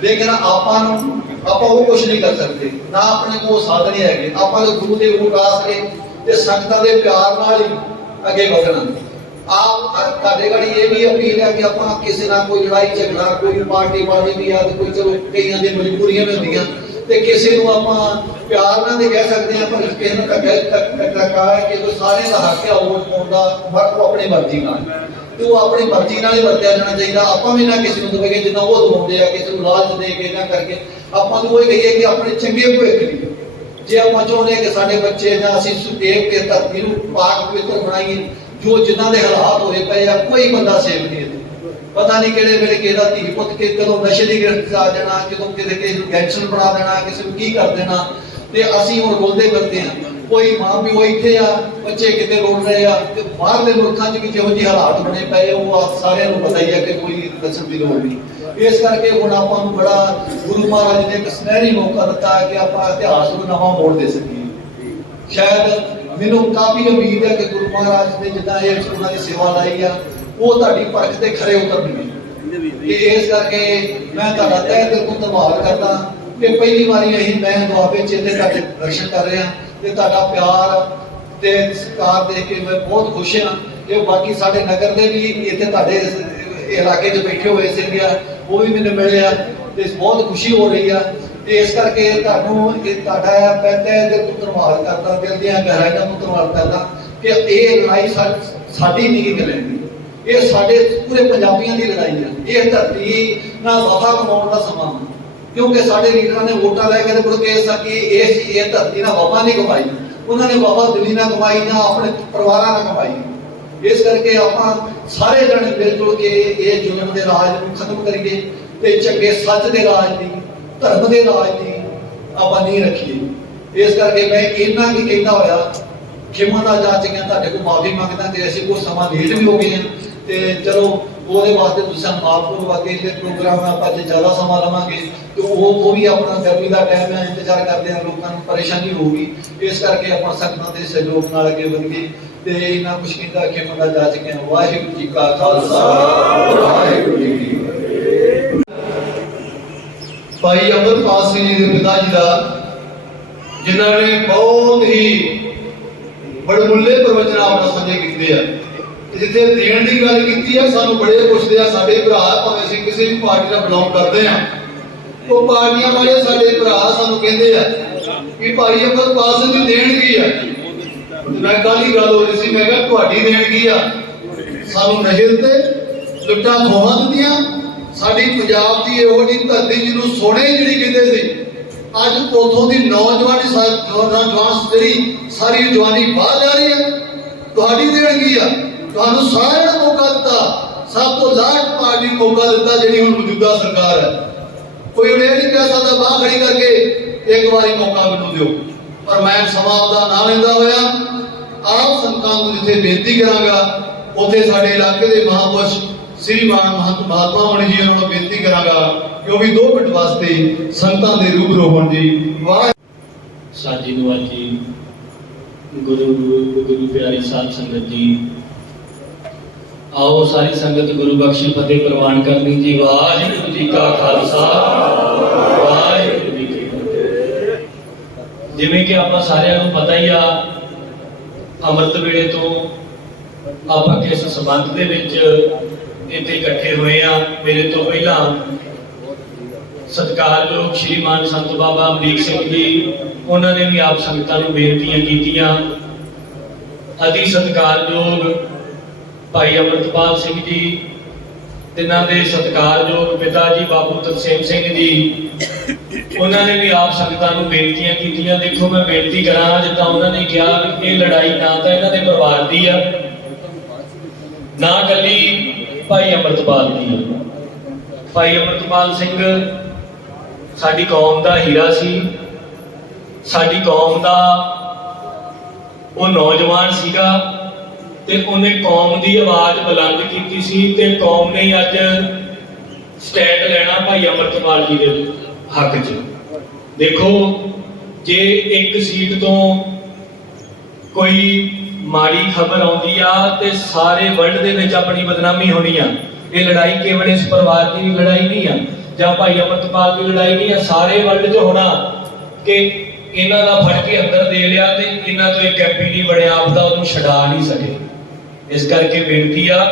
ਲੇਕਿਨ ਆਪਾਂ ਨੂੰ, ਆਪਾਂ ਉਹ ਕੁਝ ਨਹੀਂ ਕਰ ਸਕਦੇ, ਨਾ ਆਪਣੇ ਕੋਲ ਸਾਧਨ ਹੈਗੇ। ਆਪਾਂ ਨੂੰ ਗੁਰੂ ਦੇ ਉਪਾਸ ਕੇ ਤੇ ਸੰਗਤਾਂ ਦੇ ਪਿਆਰ ਨਾਲ ਹੀ ਅੱਗੇ ਵਧਣਾ। ਆਪ ਤੁਹਾਡੇ ਗੜੀ ਇਹ ਵੀ ਅਪੀਲ ਹੈ ਕਿ ਆਪਾਂ ਕਿਸੇ ਨਾਲ ਕੋਈ ਲੜਾਈ, ਝਗੜਾ, ਕੋਈ ਪਾਰਟੀ ਵਾਲੀ ਵੀ ਆ ਤੇ ਕੋਈ ਚਲੋ ਕਈਆਂ ਦੀ ਮਜਬੂਰੀਆਂ ਵੀ ਹੁੰਦੀਆਂ। ਤੇ ਕਿਸੇ ਨੂੰ ਆਪਾਂ ਪਿਆਰ ਨਾਲ ਨਹੀਂ ਕਹਿ ਸਕਦੇ ਆ ਪਰ ਕਿਸੇ ਨੂੰ ਟੱਕਰ ਕਿ ਕੋਈ ਸਾਰੇ ਦਾ ਹੱਕ ਹੈ ਵੋਟ ਪਾਉਣ ਦਾ ਪਰ ਆਪਣੀ ਮਰਜ਼ੀ ਨਾਲ। ਤੇ ਆਪਣੀ ਮਰਜ਼ੀ ਨਾਲ ਹੀ ਵਰਤਿਆ ਜਾਣਾ ਚਾਹੀਦਾ। ਆਪਾਂ ਵੀ ਨਾ ਕਿਸੇ ਨੂੰ ਦਵੇਗੇ ਜਿੰਨਾ ਉਹ ਦਵਾਉਂਦੇ ਆ, ਕਿਸੇ ਨੂੰ ਲਾਲਚ ਦੇ ਕੇ ਨਾ ਕਰਕੇ। ਆਪਾਂ ਨੂੰ ਉਹ ਹੀ ਕਹੀਏ ਕਿ ਆਪਣੇ ਚੰਗੇ ਭਵਿੱਖ ਲਈ। ਜੇ ਆਪਾਂ ਚਾਹੁੰਦੇ ਹਾਂ ਕਿ ਸਾਡੇ ਬੱਚੇ ਜਾਂ ਅਸੀਂ ਸੁਦੇਵ ਕੇ ਧਰਤੀ ਨੂੰ ਪਾਕ ਪਵਿੱਤਰ ਬਣਾਈਏ ਜੋ ਜਿਨ੍ਹਾਂ ਦੇ ਹਾਲਾਤ ਹੋਏ ਪਏ ਆ, ਕੋਈ ਬੰਦਾ ਸੇਫ ਨਹੀਂ ਇੱਥੇ। ਪਤਾ ਨਹੀਂ ਕਿਹੜੇ ਵੇਲੇ ਕਿਹਦਾ ਧੀ ਪੁੱਤ ਕਿ ਕਦੋਂ ਨਸ਼ੇ ਦੀ ਗ੍ਰਿਫਤ ਆ ਜਾਣਾ ਕਦੋਂ ਕਿਤੇ ਕਿਸੇ ਨੂੰ ਗੈਂਗਸਟਰ ਬਣਾ ਦੇਣਾ, ਕਿਸੇ ਨੂੰ ਕੀ ਕਰ ਦੇਣਾ। ਤੇ ਅਸੀਂ ਹੁਣ ਰੋਲਦੇ ਫਿਰਦੇ ਆ। ਕੋਈ ਮਾਂ ਪਿਓ ਇੱਥੇ ਆ, ਬੱਚੇ ਕਿਤੇ ਰੋਲ ਰਹੇ ਆ, ਤੇ ਬਾਹਰਲੇ ਮੁਲਕਾਂ 'ਚ ਵੀ ਜਿਹੋ ਜਿਹੇ ਹਾਲਾਤ ਬਣੇ ਪਏ ਉਹ ਆਪ ਸਾਰਿਆਂ ਨੂੰ ਪਤਾ ਹੀ ਆ ਕਿ ਕੋਈ ਦੱਸਣ ਦੀ ਲੋੜ ਨਹੀਂ। ਇਸ ਕਰਕੇ ਹੁਣ ਆਪਾਂ ਨੂੰ ਬੜਾ ਗੁਰੂ ਮਹਾਰਾਜ ਨੇ ਇੱਕ ਸੁਨਹਿਰੀ ਮੌਕਾ ਦਿੱਤਾ ਕਿ ਆਪਾਂ ਇਤਿਹਾਸ ਨੂੰ ਨਵਾਂ ਮੋੜ ਦੇ ਸਕੀਏ। ਸ਼ਾਇਦ ਮੈਨੂੰ ਕਾਫੀ ਉਮੀਦ ਹੈ ਕਿ ਗੁਰੂ ਮਹਾਰਾਜ ਨੇ ਜਿੱਦਾਂ ਇਹ ਉਹਨਾਂ ਦੀ ਸੇਵਾ ਲਾਈ ਆ, ਉਹ ਤੁਹਾਡੀ ਪਰਖ ਤੇ ਖਰੇ ਉਤਰਨਗੇ। ਤੇ ਇਸ ਕਰਕੇ ਮੈਂ ਤੁਹਾਡਾ ਤਹਿ ਦਿਲ ਤੋਂ ਧੰਨਵਾਦ ਕਰਦਾ ਕਿ ਪਹਿਲੀ ਵਾਰੀ ਅਸੀਂ ਮੈਂ ਦੁਆਬੇ ਚ ਇੱਥੇ ਤੁਹਾਡੇ ਦਰਸ਼ਨ ਕਰ ਰਿਹਾ ਤੇ ਤੁਹਾਡਾ ਪਿਆਰ ਤੇ ਸਤਿਕਾਰ ਦੇਖ ਕੇ ਮੈਂ ਬਹੁਤ ਖੁਸ਼ ਹਾਂ ਕਿ ਬਾਕੀ ਸਾਡੇ ਨਗਰ ਦੇ ਵੀ ਇੱਥੇ ਤੁਹਾਡੇ ਇਲਾਕੇ 'ਚ ਬੈਠੇ ਹੋਏ ਸੀਗੇ ਉਹ ਵੀ ਮੈਨੂੰ ਮਿਲੇ ਆ ਤੇ ਬਹੁਤ ਖੁਸ਼ੀ ਹੋ ਰਹੀ ਆ। ਤੇ ਇਸ ਕਰਕੇ ਤੁਹਾਨੂੰ ਇਹ ਤੁਹਾਡਾ ਪਹਿਲੇ ਦਿਲ ਤੋਂ ਧੰਨਵਾਦ ਕਰਦਾ, ਦਿਲ ਦੀਆਂ ਗਹਿਰਾਈਆਂ ਤੋਂ ਧੰਨਵਾਦ ਕਰਦਾ ਕਿ ਇਹ ਲੜਾਈ ਸਾਡੀ ਨਹੀਂ ਗੀ ਲੜਾਈ ਇਹ ਸਾਡੇ ਪੂਰੇ ਪੰਜਾਬੀਆਂ ਦੀ ਲੜਾਈ ਹੈ ਇਹ ਧਰਤੀ ਨਾਲ ਵਫਾ ਕਮਾਉਣ ਦਾ ਸਮਾਂ ਕਿਉਂਕਿ ਸਾਡੇ ਲੀਡਰਾਂ ਨੇ ਵੋਟਾਂ ਲੈ ਕੇ ਤੇ ਮੁੜ ਕੇ ਇਸ ਇਸ ਇਹ ਧਰਤੀ ਨਾਲ ਵਫਾ ਨਹੀਂ ਕਮਾਈ। ਉਹਨਾਂ ਨੇ ਵਫਾ ਦਿੱਲੀ ਨਾਲ ਕਮਾਈ ਨਾ ਆਪਣੇ ਪਰਿਵਾਰਾਂ ਨਾਲ ਕਮਾਈ। ਇਸ ਕਰਕੇ ਆਪਾਂ ਸਾਰੇ ਜਣੇ ਮਿਲ ਜੁਲ ਕੇ ਇਹ ਜ਼ੁਲਮ ਦੇ ਰਾਜ ਨੂੰ ਖਤਮ ਕਰੀਏ ਤੇ ਚੰਗੇ ਸੱਚ ਦੇ ਰਾਜ ਦੀ ਧਰਮ ਦੇ ਰਾਜ ਦੀ ਆਪਾਂ ਨਹੀਂ ਰੱਖੀਏ। ਇਸ ਕਰਕੇ ਮੈਂ ਇੰਨਾ ਕੀ ਕਹਿੰਦਾ ਹੋਇਆ, ਖਿਮਾ ਦਾ ਜਾ ਚੁੱਕਿਆ ਤੁਹਾਡੇ ਕੋਲ ਮਾਫੀ ਮੰਗਦਾ ਤੇ ਅਸੀਂ ਕੋਈ ਸਮਾਂ ਲੇਟ ਵੀ ਹੋ ਗਏ ਹਾਂ ਤੇ ਚਲੋ ਉਹਦੇ ਵਾਸਤੇ ਤੁਸੀਂ ਮਾਫ ਕਰੋ, ਬਾਕੀ ਜਿਹੜੇ ਪ੍ਰੋਗਰਾਮ ਆਪਾਂ ਜੇ ਜ਼ਿਆਦਾ ਸਮਾਂ ਲਵਾਂਗੇ ਤੇ ਉਹ ਉਹ ਵੀ ਆਪਣਾ ਗਰਮੀ ਦਾ ਟਾਈਮ ਹੈ, ਇੰਤਜ਼ਾਰ ਕਰਦੇ ਆ, ਲੋਕਾਂ ਨੂੰ ਪਰੇਸ਼ਾਨੀ ਹੋਊਗੀ। ਇਸ ਕਰਕੇ ਆਪਾਂ ਸੰਗਤਾਂ ਦੇ ਸਹਿਯੋਗ ਨਾਲ ਅੱਗੇ ਵਧੀਏ ਤੇ ਇਹਨਾਂ ਕੁਛ ਕਹਿੰਦਾ ਖਿਮਾ ਦਾ ਜਾ ਚੁੱਕਿਆ ਵਾਹਿਗੁਰੂ ਜੀ ਕਾ ਖਾਲਸਾ, ਵਾਹਿਗੁਰੂ ਜੀ ਭਾਈ ਅਮਰਪਾਲ ਸਿੰਘ ਜੀ ਦੇ ਪਿਤਾ ਜੀ ਦਾ, ਜਿਨ੍ਹਾਂ ਨੇ ਬਹੁਤ ਹੀ ਬੜਮੁੱਲੇ ਪ੍ਰਵਚਨ ਆਪਣਾ ਸਾਂਝੇ ਕੀਤੇ ਆ। ਜਿੱਥੇ ਦੇਣ ਦੀ ਗੱਲ ਕੀਤੀ ਆ, ਸਾਨੂੰ ਬੜੇ ਪੁੱਛਦੇ ਆ, ਸਾਡੇ ਭਰਾ ਭਾਵੇਂ ਅਸੀਂ ਕਿਸੇ ਵੀ ਪਾਰਟੀ ਨਾਲ ਬਿਲੋਂਗ ਕਰਦੇ ਆ, ਉਹ ਪਾਰਟੀਆਂ ਵਾਲੇ ਸਾਡੇ ਭਰਾ ਸਾਨੂੰ ਕਹਿੰਦੇ ਆ ਕਿ ਭਾਈ ਅਮਰਪਾਲ ਸਿੰਘ ਜੀ ਦੇਣ ਕੀ ਆ? ਮੈਂ ਕੱਲ ਹੀ ਗੱਲ ਹੋ ਰਹੀ ਸੀ, ਮੈਂ ਕਿਹਾ ਤੁਹਾਡੀ ਦੇਣ ਕੀ ਆ? ਸਾਨੂੰ ਨਸ਼ੇ ਤੇ ਲੁੱਟਾਂ ਖੋਹਾਂ ਦਿੱਤੀਆਂ ਸਾਡੀ ਪੰਜਾਬ ਦੀ ਇਹੋ ਜਿਹੀ ਧਰਤੀ ਜਿਹਨੂੰ ਸੋਨੇ ਜਿਹੜੀ ਕਹਿੰਦੇ ਸੀ ਅੱਜ ਉਥੋਂ ਦੀ ਨੌਜਵਾਨੀ ਨੌਜਵਾਨ ਜਿਹੜੀ ਸਾਰੀ ਜਵਾਨੀ ਬਾਹਰ ਜਾ ਰਹੀ ਹੈ, ਤੁਹਾਡੀ ਦੇਣ ਆ? ਤੁਹਾਨੂੰ ਸਾਰਿਆਂ ਨੂੰ ਮੌਕਾ ਦਿੱਤਾ, ਸਭ ਤੋਂ ਲਾਟ ਪਾਰਟੀ ਮੌਕਾ ਦਿੱਤਾ ਜਿਹੜੀ ਹੁਣ ਮੌਜੂਦਾ ਸਰਕਾਰ ਹੈ। ਕੋਈ ਇਹ ਨਹੀਂ ਕਹਿ ਸਕਦਾ ਬਾਹ ਖੜੀ ਕਰਕੇ ਇੱਕ ਵਾਰੀ ਮੌਕਾ ਮੈਨੂੰ ਦਿਓ। ਪਰ ਮੈਂ ਸਮਾਂ ਦਾ ਨਾਂ ਲੈਂਦਾ ਹੋਇਆ, ਆਪ ਸੰਤਾਂ ਨੂੰ ਜਿੱਥੇ ਬੇਨਤੀ ਕਰਾਂਗਾ, ਉੱਥੇ ਸਾਡੇ ਇਲਾਕੇ ਦੇ ਮਹਾਂਪੁਰਸ਼ ਸ੍ਰੀ ਮਾਨ ਮਹੰਤ ਮਹਾਤਮਾ ਮਣੀ ਜੀ ਨੂੰ ਬੇਨਤੀ ਕਰਾਂਗਾ ਕਿ ਉਹ ਵੀ 2 ਮਿੰਟ ਵਾਸਤੇ ਸੰਤਾਂ ਦੇ ਰੂਬਰੂ ਹੋਣ ਜੀ। ਵਾਹ। ਸਾਜੀ ਨਵਾਜੀ ਗੁਰੂ ਗੁਰੂ ਪਿਆਰੀ ਸਾਧ ਸੰਗਤ ਜੀ, ਆਓ ਸਾਰੀ ਸੰਗਤ ਗੁਰੂ ਬਖਸ਼ੀ ਫਤਿਹ ਪ੍ਰਵਾਨ ਕਰਨੀ ਜੀ। ਵਾਹਿਗੁਰੂ ਜੀ ਕਾ ਖਾਲਸਾ, ਵਾਹਿਗੁਰੂ ਜੀ ਕੀ ਫਤਿਹ। ਜਿਵੇਂ ਕਿ ਆਪਾਂ ਸਾਰਿਆਂ ਨੂੰ ਪਤਾ ਹੀ ਆ ਅੰਮ੍ਰਿਤ ਵੇਲੇ ਤੋਂ ਆਪਾਂ ਕਿਸ ਸੰਬੰਧ ਦੇ ਵਿੱਚ ਇੱਥੇ ਇਕੱਠੇ ਹੋਏ ਆ। ਮੇਰੇ ਤੋਂ ਪਹਿਲਾਂ ਸਤਿਕਾਰਯੋਗ ਸ਼੍ਰੀਮਾਨ ਸੰਤ ਬਾਬਾ ਅਮਰੀਕ ਸਿੰਘ ਜੀ, ਉਹਨਾਂ ਨੇ ਵੀ ਆਪ ਸੰਗਤਾਂ ਨੂੰ ਬੇਨਤੀਆਂ ਕੀਤੀਆਂ। ਅਤੀ ਸਤਿਕਾਰਯੋਗ ਭਾਈ ਅਮਰਤਪਾਲ ਸਿੰਘ ਜੀ, ਤਿੰਨਾਂ ਦੇ ਸਤਿਕਾਰਯੋਗ ਪਿਤਾ ਜੀ ਬਾਬੂ ਤਰਸੇਮ ਸਿੰਘ ਜੀ। ਉਹਨਾਂ ਨੇ ਵੀ ਆਪ ਸੰਗਤਾਂ ਨੂੰ ਬੇਨਤੀਆਂ ਕੀਤੀਆਂ। ਦੇਖੋ, ਮੈਂ ਬੇਨਤੀ ਕਰਾਂ ਜਿੱਦਾਂ ਉਹਨਾਂ ਨੇ ਕਿਹਾ ਵੀ ਇਹ ਲੜਾਈ ਨਾ ਤਾਂ ਇਹਨਾਂ ਦੇ ਪਰਿਵਾਰ ਦੀ ਆ। ਨਾ ਕੱਲੀ ਭਾਈ ਅਮਰਤਪਾਲ ਦੀ ਭਾਈ ਅਮਰਤਪਾਲ ਸਿੰਘ, ਸਾਡੀ ਕੌਮ ਦਾ ਹੀਰਾ ਸੀ। ਸਾਡੀ ਕੌਮ ਦਾ ਉਹ ਨੌਜਵਾਨ ਸੀਗਾ ਤੇ ਉਹਨੇ ਕੌਮ ਦੀ ਆਵਾਜ਼ ਬੁਲੰਦ ਕੀਤੀ ਸੀ ਤੇ ਕੌਮ ਨੇ ਅੱਜ ਸਟੈਂਡ ਲੈਣਾ ਭਾਈ ਅਮਰਤਪਾਲ ਜੀ ਦੇ ਹੱਕ 'ਚ। ਦੇਖੋ, ਜੇ ਇੱਕ ਸੀਟ ਤੋਂ ਕੋਈ ਮਾੜੀ ਖਬਰ ਆਉਂਦੀ ਆ ਤੇ ਸਾਰੇ ਵਰਲਡ ਦੇ ਵਿੱਚ ਆਪਣੀ ਬਦਨਾਮੀ ਹੋਣੀ ਆ। ਇਹ ਲੜਾਈ ਕੇਵਲ ਇਸ ਪਰਿਵਾਰ ਦੀ ਲੜਾਈ ਨਹੀਂ ਆ, ਜਾਂ ਭਾਈ ਅਮਰਤਪਾਲ ਦੀ ਲੜਾਈ ਨਹੀਂ ਆ, ਸਾਰੇ ਵਰਲਡ 'ਚ ਹੋਣਾ ਕਿ ਇਹਨਾਂ ਦਾ ਫੜ ਕੇ ਅੰਦਰ ਦੇ ਲਿਆ ਤੇ ਇਹਨਾਂ ਤੋਂ ਇੱਕ ਐਮਪੀ ਨਹੀਂ ਬਣਿਆ, ਆਪਦਾ ਉਹਨੂੰ ਛਡਾ ਨਹੀਂ ਸਕੇ। ਇਸ ਕਰਕੇ ਬੇਨਤੀ ਆ,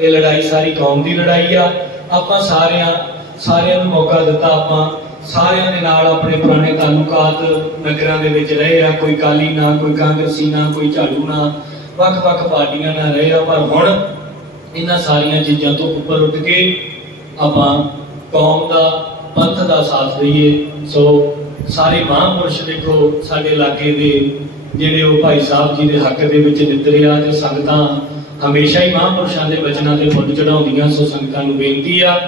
ਇਹ ਲੜਾਈ ਸਾਰੀ ਕੌਮ ਦੀ ਲੜਾਈ ਆ। ਆਪਾਂ ਸਾਰਿਆਂ ਸਾਰਿਆਂ ਨੂੰ ਮੌਕਾ ਦਿੱਤਾ ਆਪਾਂ ਸਾਰਿਆਂ ਦੇ ਨਾਲ ਆਪਣੇ ਪੁਰਾਣੇ ਤਾਲੁਕਾਤ ਨਗਰਾਂ ਦੇ ਵਿੱਚ ਰਹੇ ਆ। ਕੋਈ ਕਾਲੀ ਨਾ, ਕੋਈ ਕਾਂਗਰਸੀ ਨਾ, ਕੋਈ ਝਾੜੂ ਨਾ, ਵੱਖ-ਵੱਖ ਪਾਰਟੀਆਂ ਨਾਲ ਰਹੇ ਆ। ਪਰ ਹੁਣ ਇਹਨਾਂ ਸਾਰੀਆਂ ਚੀਜ਼ਾਂ ਤੋਂ ਉੱਪਰ ਉੱਠ ਕੇ ਆਪਾਂ ਕੌਮ ਦਾ, ਪੰਥ ਦਾ ਸਾਥ ਦਈਏ। ਸੋ ਸਾਰੇ ਮਹਾਂਪੁਰਸ਼ ਦੇਖੋ, ਸਾਡੇ ਇਲਾਕੇ ਦੇ ਜਿਹੜੇ ਉਹ ਭਾਈ ਸਾਹਿਬ ਜੀ ਦੇ ਹੱਕ ਦੇ ਵਿੱਚ ਨਿਤਰੇ ਆ ਤੇ ਸੰਗਤਾਂ ਹਮੇਸ਼ਾ ਹੀ ਮਹਾਂਪੁਰਸ਼ਾਂ ਦੇ ਵਚਨਾਂ ਤੇ ਫੁੱਲ ਚੜਾਉਂਦੀਆਂ ਸੋ ਸੰਗਤਾਂ ਨੂੰ ਬੇਨਤੀ ਆ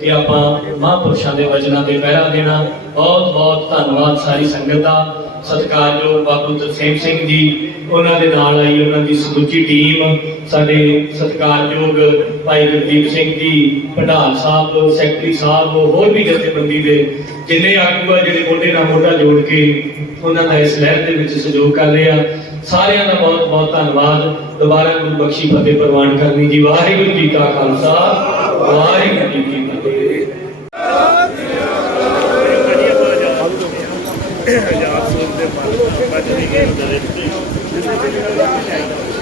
ਕਿ ਆਪਾਂ ਮਹਾਂਪੁਰਸ਼ਾਂ ਦੇ ਵਚਨਾਂ ਤੇ ਪਹਿਰਾ ਦੇਣਾ। ਬਹੁਤ ਬਹੁਤ ਧੰਨਵਾਦ ਸਾਰੀ ਸੰਗਤ ਦਾ। ਸਤਿਕਾਰਯੋਗ ਬਾਬੂ ਤਰਸੇਮ ਸਿੰਘ ਜੀ, ਉਹਨਾਂ ਦੇ ਨਾਲ ਆਈ ਉਹਨਾਂ ਦੀ ਸਮੁੱਚੀ ਟੀਮ। ਸਾਡੇ ਸਤਿਕਾਰਯੋਗ ਭਾਈ ਗੁਰਦੀਪ ਸਿੰਘ ਜੀ ਪ੍ਰਧਾਨ ਸਾਹਿਬ, ਸੈਕਟਰੀ ਸਾਹਿਬ, ਹੋਰ ਵੀ ਜਥੇਬੰਦੀ ਦੇ ਜਿੰਨੇ ਆਗੂ ਆ, ਜਿਹੜੇ ਮੋਢੇ ਨਾਲ ਮੋਢਾ ਜੋੜ ਕੇ ਉਹਨਾਂ ਦਾ ਇਸ ਲਹਿਰ ਦੇ ਵਿੱਚ ਸਹਿਯੋਗ ਕਰ ਰਹੇ ਆ। ਸਾਰਿਆਂ ਦਾ ਬਹੁਤ ਬਹੁਤ ਧੰਨਵਾਦ। ਦੁਬਾਰਾ ਗੁਰੂ ਬਖਸ਼ੀ ਫਤਿਹ ਪ੍ਰਵਾਨ ਕਰਨੀ ਜੀ। ਵਾਹਿਗੁਰੂ ਜੀ ਕਾ ਖਾਲਸਾ, ਵਾਹਿਗੁਰੂ ਜੀ Thank you.